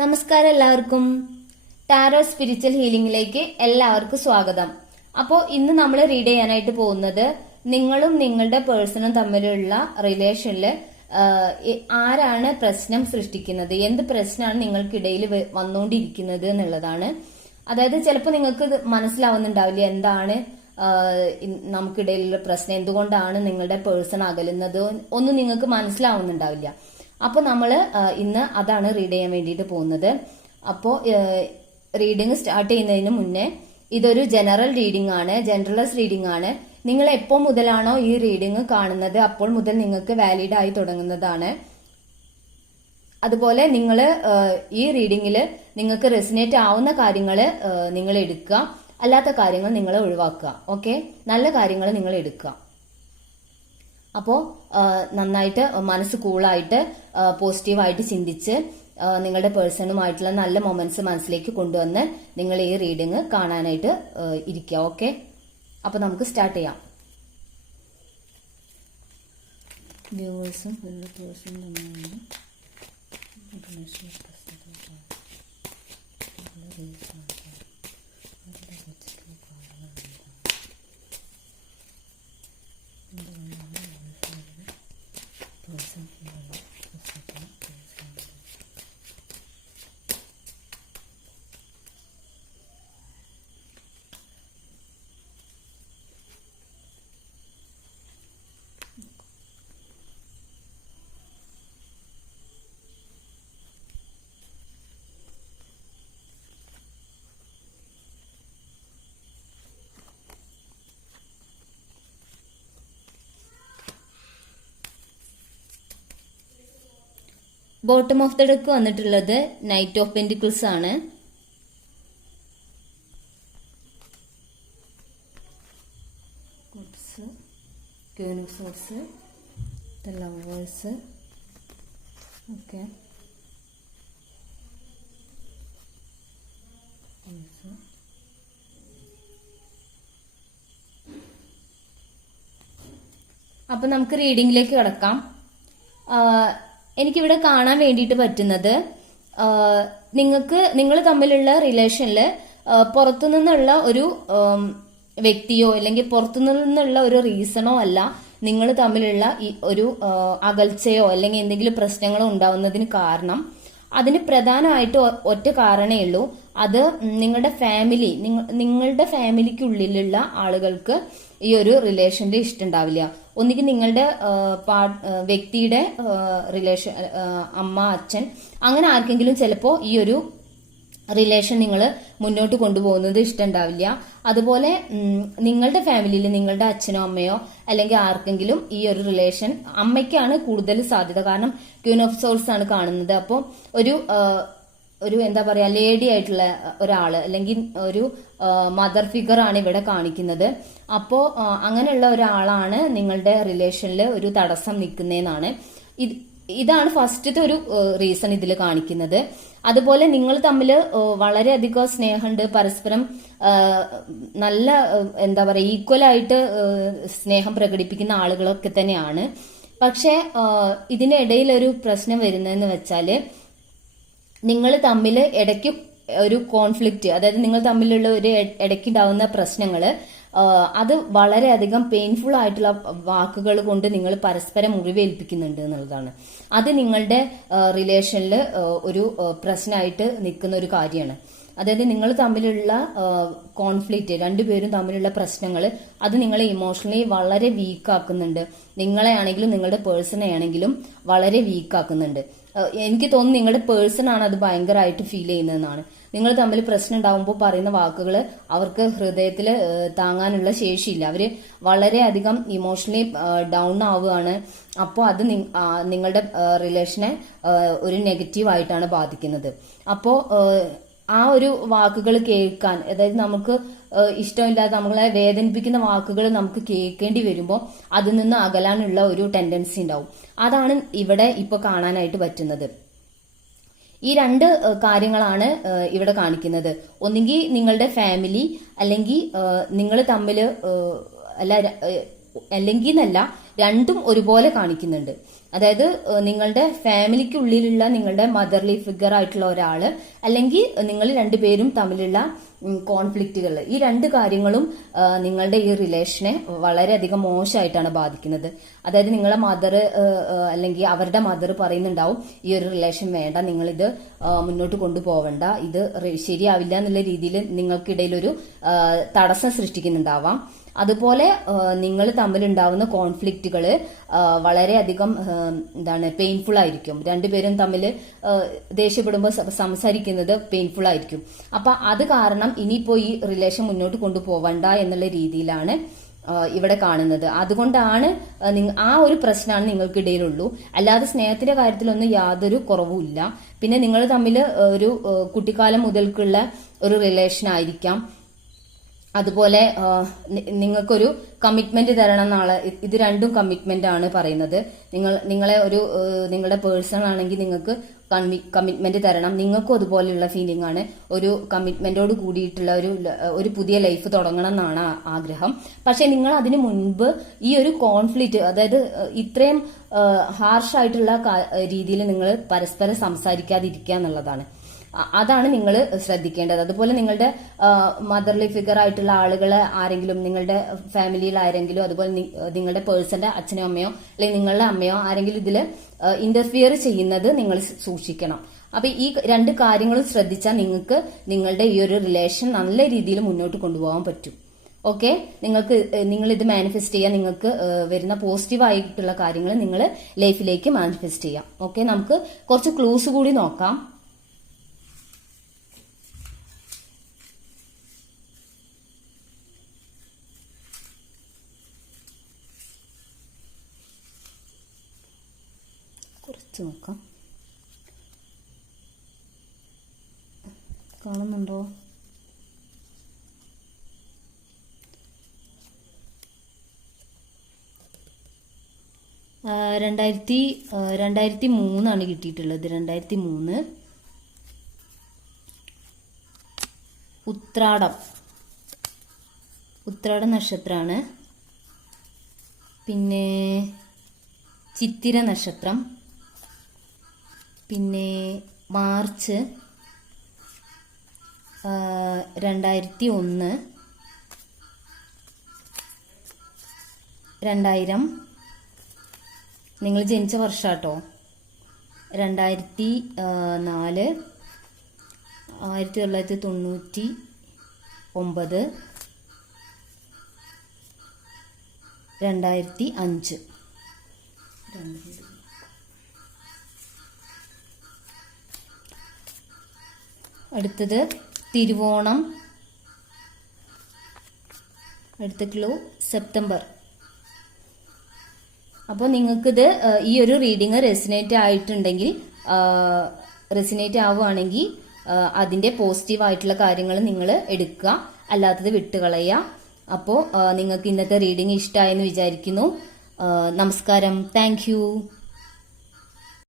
നമസ്കാരം എല്ലാവർക്കും. Tarot spiritual ഹീലിംഗിലേക്ക് എല്ലാവർക്കും സ്വാഗതം. അപ്പോൾ ഇന്ന് നമ്മൾ റീഡ് ചെയ്യാനായിട്ട് പോകുന്നത് നിങ്ങളും നിങ്ങളുടെ പേഴ്സണും തമ്മിലുള്ള റിലേഷനിൽ ആരാണ് പ്രശ്നം സൃഷ്ടിക്കുന്നത്? എന്ത് പ്രശ്നമാണ് നിങ്ങൾക്കിടയിൽ വന്നുകൊണ്ടിരിക്കുന്നത് എന്നുള്ളതാണ്. അതായത് ചിലപ്പോൾ നിങ്ങൾക്ക് മനസ്സിലാവുന്നുണ്ടാവില്ല എന്താണ് നമുക്കിടയിലുള്ള പ്രശ്നം. എന്തുകൊണ്ടാണ് നിങ്ങളുടെ പേഴ്സൺ അകലുന്നത്? ഒന്നും നിങ്ങൾക്ക് മനസ്സിലാവുന്നുണ്ടാവില്ല. അപ്പോൾ നമ്മൾ ഇന്ന് അതാണ് റീഡ് ചെയ്യാൻ വേണ്ടിയിട്ട് പോകുന്നത്. അപ്പോൾ റീഡിങ് സ്റ്റാർട്ട് ചെയ്യുന്നതിന് മുന്നേ ഇതൊരു ജനറൽ റീഡിംഗ് ആണ് ജനറലസ് റീഡിംഗ് ആണ്. നിങ്ങൾ എപ്പോൾ മുതലാണോ ഈ റീഡിംഗ് കാണുന്നത് അപ്പോൾ മുതൽ നിങ്ങൾക്ക് വാലിഡ് ആയി തുടങ്ങുന്നതാണ്. അതുപോലെ നിങ്ങൾ ഈ റീഡിങ്ങിൽ നിങ്ങൾക്ക് റെസിനേറ്റ് ആവുന്ന കാര്യങ്ങൾ നിങ്ങൾ എടുക്കുക. അല്ലാത്ത കാര്യങ്ങൾ നിങ്ങൾ ഒഴിവാക്കുക. ഓക്കെ? നല്ല കാര്യങ്ങൾ നിങ്ങൾ എടുക്കുക. അപ്പോൾ നന്നായിട്ട് മനസ്സ് കൂളായിട്ട് പോസിറ്റീവായിട്ട് ചിന്തിച്ച് നിങ്ങളുടെ പേഴ്സണുമായിട്ടുള്ള നല്ല മൊമെന്റ്സ് മനസ്സിലേക്ക് കൊണ്ടുവന്ന് നിങ്ങൾ ഈ റീഡിങ് കാണാനായിട്ട് ഇരിക്കുക ഓക്കെ? അപ്പോൾ നമുക്ക് സ്റ്റാർട്ട് ചെയ്യാം. വ്യൂവേഴ്സും ബോട്ടം ഓഫ് ദ ഡെക്ക് വന്നിട്ടുള്ളത് നൈറ്റ് ഓഫ് പെന്റിക്കിൾസ് ആണ്. Queen of swords the lovers okay അപ്പൊ നമുക്ക് റീഡിംഗിലേക്ക് കിടക്കാം. എനിക്കിവിടെ കാണാൻ വേണ്ടിയിട്ട് പറ്റുന്നത് നിങ്ങൾക്ക് നിങ്ങൾ തമ്മിലുള്ള റിലേഷനിൽ പുറത്തു നിന്നുള്ള ഒരു വ്യക്തിയോ അല്ലെങ്കിൽ പുറത്തു നിന്നുള്ള ഒരു റീസണോ അല്ല നിങ്ങൾ തമ്മിലുള്ള ഈ ഒരു അകൽച്ചയോ അല്ലെങ്കിൽ എന്തെങ്കിലും പ്രശ്നങ്ങളോ ഉണ്ടാവുന്നതിന് കാരണം. അതിന് പ്രധാനമായിട്ട് ഒറ്റ കാരണമേ ഉള്ളൂ. അത് നിങ്ങളുടെ ഫാമിലി നിങ്ങളുടെ ഫാമിലിക്കുള്ളിലുള്ള ആളുകൾക്ക് ഈ ഒരു റിലേഷന്റെ ഇഷ്ടമുണ്ടാവില്ല ഒന്നുകിൽ നിങ്ങളുടെ വ്യക്തിയുടെ റിലേഷൻ അമ്മ അച്ഛൻ അങ്ങനെ ആർക്കെങ്കിലും ചിലപ്പോൾ ഈ ഒരു റിലേഷൻ നിങ്ങൾ മുന്നോട്ട് കൊണ്ടുപോകുന്നത് ഇഷ്ടമുണ്ടാവില്ല അതുപോലെ നിങ്ങളുടെ ഫാമിലിയിൽ നിങ്ങളുടെ അച്ഛനോ അമ്മയോ അല്ലെങ്കിൽ ആർക്കെങ്കിലും ഈ ഒരു റിലേഷൻ അമ്മയ്ക്കാണ് കൂടുതൽ സാധ്യത. കാരണം ക്യൂൻ ഓഫ് സോൾസ് ആണ് കാണുന്നത്. അപ്പോൾ ഒരു ഒരു എന്താ പറയാ ലേഡി ആയിട്ടുള്ള ഒരാൾ അല്ലെങ്കിൽ ഒരു മദർ ഫിഗർ ആണ് ഇവിടെ കാണിക്കുന്നത്. അപ്പോ അങ്ങനെയുള്ള ഒരാളാണ് നിങ്ങളുടെ റിലേഷനിൽ ഒരു തടസ്സം നിൽക്കുന്നതെന്നാണ് ഇത് ഇതാണ് ഫസ്റ്റത്തെ ഒരു റീസൺ ഇതിൽ കാണിക്കുന്നത്. അതുപോലെ നിങ്ങൾ തമ്മിൽ വളരെയധികം സ്നേഹമുണ്ട്. പരസ്പരം നല്ല എന്താ പറയുക ഈക്വൽ ആയിട്ട് സ്നേഹം പ്രകടിപ്പിക്കുന്ന ആളുകളൊക്കെ തന്നെയാണ്. പക്ഷെ ഇതിനിടയിൽ ഒരു പ്രശ്നം വരുന്നതെന്ന് വെച്ചാൽ നിങ്ങൾ തമ്മിൽ ഇടയ്ക്ക് ഒരു കോൺഫ്ലിക്റ്റ് അതായത് നിങ്ങൾ തമ്മിലുള്ള ഒരു ഇടയ്ക്കുണ്ടാവുന്ന പ്രശ്നങ്ങൾ അത് വളരെയധികം പെയിൻഫുൾ ആയിട്ടുള്ള വാക്കുകൾ കൊണ്ട് നിങ്ങൾ പരസ്പരം മുറിവേൽപ്പിക്കുന്നുണ്ട് എന്നുള്ളതാണ്. അത് നിങ്ങളുടെ റിലേഷനിൽ ഒരു പ്രശ്നമായിട്ട് നിൽക്കുന്ന ഒരു കാര്യമാണ്. അതായത് നിങ്ങൾ തമ്മിലുള്ള കോൺഫ്ലിക്റ്റ് രണ്ടുപേരും തമ്മിലുള്ള പ്രശ്നങ്ങൾ അത് നിങ്ങളെ ഇമോഷണലി വളരെ വീക്കാക്കുന്നുണ്ട് നിങ്ങളെ ആണെങ്കിലും നിങ്ങളുടെ പേഴ്സണെ ആണെങ്കിലും വളരെ വീക്ക് ആക്കുന്നുണ്ട്. ഏഹ് എനിക്ക് തോന്നുന്നു നിങ്ങളുടെ പേഴ്സൺ ആണ് അത് ഭയങ്കരമായിട്ട് ഫീൽ ചെയ്യുന്നതെന്നാണ്. നിങ്ങൾ തമ്മിൽ പ്രശ്നം ഉണ്ടാകുമ്പോൾ പറയുന്ന വാക്കുകൾ അവർക്ക് ഹൃദയത്തിൽ താങ്ങാനുള്ള ശേഷിയില്ല. അവർ വളരെയധികം ഇമോഷണലി ഡൗൺ ആവുകയാണ്. അപ്പോൾ അത് നിങ്ങളുടെ റിലേഷനെ ഒരു നെഗറ്റീവ് ആയിട്ടാണ് ബാധിക്കുന്നത്. അപ്പോൾ ആ ഒരു വാക്കുകൾ കേൾക്കാൻ അതായത് നമുക്ക് ഇഷ്ടമില്ലാതെ നമ്മളെ വേദനിപ്പിക്കുന്ന വാക്കുകൾ നമുക്ക് കേൾക്കേണ്ടി വരുമ്പോൾ അതിൽ നിന്ന് അകലാനുള്ള ഒരു ടെൻഡൻസി ഉണ്ടാവും. അതാണ് ഇവിടെ ഇപ്പൊ കാണാനായിട്ട് പറ്റുന്നത്. ഈ രണ്ട് കാര്യങ്ങളാണ് ഇവിടെ കാണിക്കുന്നത്. ഒന്നുകിൽ നിങ്ങളുടെ ഫാമിലി അല്ലെങ്കിൽ നിങ്ങൾ തമ്മിൽ അല്ല അല്ലെങ്കിൽ എന്നല്ല രണ്ടും ഒരുപോലെ കാണിക്കുന്നുണ്ട്. അതായത് നിങ്ങളുടെ ഫാമിലിക്കുള്ളിലുള്ള നിങ്ങളുടെ മദർലി ഫിഗർ ആയിട്ടുള്ള ഒരാൾ അല്ലെങ്കിൽ നിങ്ങൾ രണ്ടുപേരും തമ്മിലുള്ള കോൺഫ്ലിക്റ്റുകൾ ഈ രണ്ട് കാര്യങ്ങളും നിങ്ങളുടെ ഈ റിലേഷനെ വളരെയധികം മോശമായിട്ടാണ് ബാധിക്കുന്നത്. അതായത് നിങ്ങളെ മദർ അല്ലെങ്കിൽ അവരുടെ മദർ പറയുന്നുണ്ടാവും ഈ ഒരു റിലേഷൻ വേണ്ട നിങ്ങളിത് മുന്നോട്ട് കൊണ്ടുപോവണ്ട. ഇത് ശരിയാവില്ല എന്നുള്ള രീതിയിൽ നിങ്ങൾക്കിടയിൽ ഒരു തടസ്സം സൃഷ്ടിക്കുന്നുണ്ടാവാം. അതുപോലെ നിങ്ങൾ തമ്മിലുണ്ടാവുന്ന കോൺഫ്ലിക്റ്റുകൾ വളരെയധികം എന്താണ് പെയിൻഫുൾ ആയിരിക്കും. രണ്ടുപേരും തമ്മിൽ ദേഷ്യപ്പെടുമ്പോൾ സംസാരിക്കുന്നത് പെയിൻഫുൾ ആയിരിക്കും. അപ്പൊ അത് കാരണം ഇനിയിപ്പോ ഈ റിലേഷൻ മുന്നോട്ട് കൊണ്ടുപോവണ്ട എന്നുള്ള രീതിയിലാണ് ഇവിടെ കാണുന്നത്. അതുകൊണ്ടാണ് ആ, ഒരു പ്രശ്നമാണ് നിങ്ങൾക്കിടയിലുള്ളൂ. അല്ലാതെ സ്നേഹത്തിന്റെ കാര്യത്തിലൊന്നും യാതൊരു കുറവുമില്ല പിന്നെ നിങ്ങൾ തമ്മിൽ ഒരു കുട്ടിക്കാലം മുതൽക്കുള്ള ഒരു റിലേഷൻ ആയിരിക്കാം. അതുപോലെ നിങ്ങൾക്കൊരു കമ്മിറ്റ്മെന്റ് തരണം നാളെ ഇത് രണ്ടും കമ്മിറ്റ്മെന്റ് ആണ് പറയുന്നത്. നിങ്ങൾ നിങ്ങളെ ഒരു നിങ്ങളുടെ പേഴ്സൺ ആണെങ്കിൽ നിങ്ങൾക്ക് കമ്മിറ്റ്മെന്റ് തരണം. നിങ്ങൾക്കും അതുപോലെയുള്ള ഫീലിംഗ് ആണ്. ഒരു കമ്മിറ്റ്മെന്റോട് കൂടിയിട്ടുള്ള ഒരു ഒരു പുതിയ ലൈഫ് തുടങ്ങണം എന്നാണ് ആഗ്രഹം. പക്ഷെ നിങ്ങൾ അതിന് മുൻപ് ഈ ഒരു കോൺഫ്ലിക്റ്റ് അതായത് ഇത്രയും ഹാർഷായിട്ടുള്ള രീതിയിൽ നിങ്ങൾ പരസ്പരം സംസാരിക്കാതിരിക്കുക എന്നുള്ളതാണ്. അതാണ് നിങ്ങൾ ശ്രദ്ധിക്കേണ്ടത്. അതുപോലെ നിങ്ങളുടെ മദർലി ഫിഗർ ആയിട്ടുള്ള ആളുകൾ ആരെങ്കിലും നിങ്ങളുടെ ഫാമിലിയിൽ ആരെങ്കിലും അതുപോലെ നിങ്ങളുടെ പേഴ്സന്റെ അച്ഛനോ അമ്മയോ അല്ലെങ്കിൽ നിങ്ങളുടെ അമ്മയോ ആരെങ്കിലും ഇതിൽ ഇന്റർഫിയർ ചെയ്യുന്നത് നിങ്ങൾ സൂക്ഷിക്കണം. അപ്പൊ ഈ രണ്ട് കാര്യങ്ങളും ശ്രദ്ധിച്ചാൽ നിങ്ങൾക്ക് നിങ്ങളുടെ ഈ ഒരു റിലേഷൻ നല്ല രീതിയിൽ മുന്നോട്ട് കൊണ്ടുപോകാൻ പറ്റും. ഓക്കെ നിങ്ങൾക്ക് നിങ്ങൾ ഇത് മാനിഫെസ്റ്റ് ചെയ്യാൻ നിങ്ങൾക്ക് വരുന്ന പോസിറ്റീവ് ആയിട്ടുള്ള കാര്യങ്ങൾ നിങ്ങൾ ലൈഫിലേക്ക് മാനിഫെസ്റ്റ് ചെയ്യാം. ഓക്കെ നമുക്ക് കുറച്ച് ക്ലൂസ് കൂടി നോക്കാം. കുറച്ച് നോക്കാം. കാണുന്നുണ്ടോ? രണ്ടായിരത്തി രണ്ടായിരത്തി മൂന്നാണ് കിട്ടിയിട്ടുള്ളത്. രണ്ടായിരത്തി മൂന്ന് ഉത്രാടം. ഉത്രാട നക്ഷത്രമാണ്. പിന്നെ ചിത്തിര നക്ഷത്രം. പിന്നെ മാർച്ച് രണ്ടായിരത്തി ഒന്ന് രണ്ടായിരം. നിങ്ങൾ ജനിച്ച വർഷാട്ടോ? രണ്ടായിരത്തി ആ, നാല് ആയിരത്തി തൊള്ളായിരത്തി തൊണ്ണൂറ്റി ഒമ്പത് രണ്ടായിരത്തി അഞ്ച് അടുത്തത് തിരുവോണം. അടുത്ത ക്ലൂ സെപ്റ്റംബർ അപ്പോൾ നിങ്ങൾക്കിത് ഈ ഒരു റീഡിങ് റെസിനേറ്റ് ആയിട്ടുണ്ടെങ്കിൽ റെസിനേറ്റ് ആവുകയാണെങ്കിൽ അതിന്റെ പോസിറ്റീവ് ആയിട്ടുള്ള കാര്യങ്ങൾ നിങ്ങൾ എടുക്കുക. അല്ലാത്തത് വിട്ടുകളയുക. അപ്പോൾ നിങ്ങൾക്ക് ഇന്നത്തെ റീഡിങ് ഇഷ്ടമായെന്ന് വിചാരിക്കുന്നു. നമസ്കാരം. താങ്ക്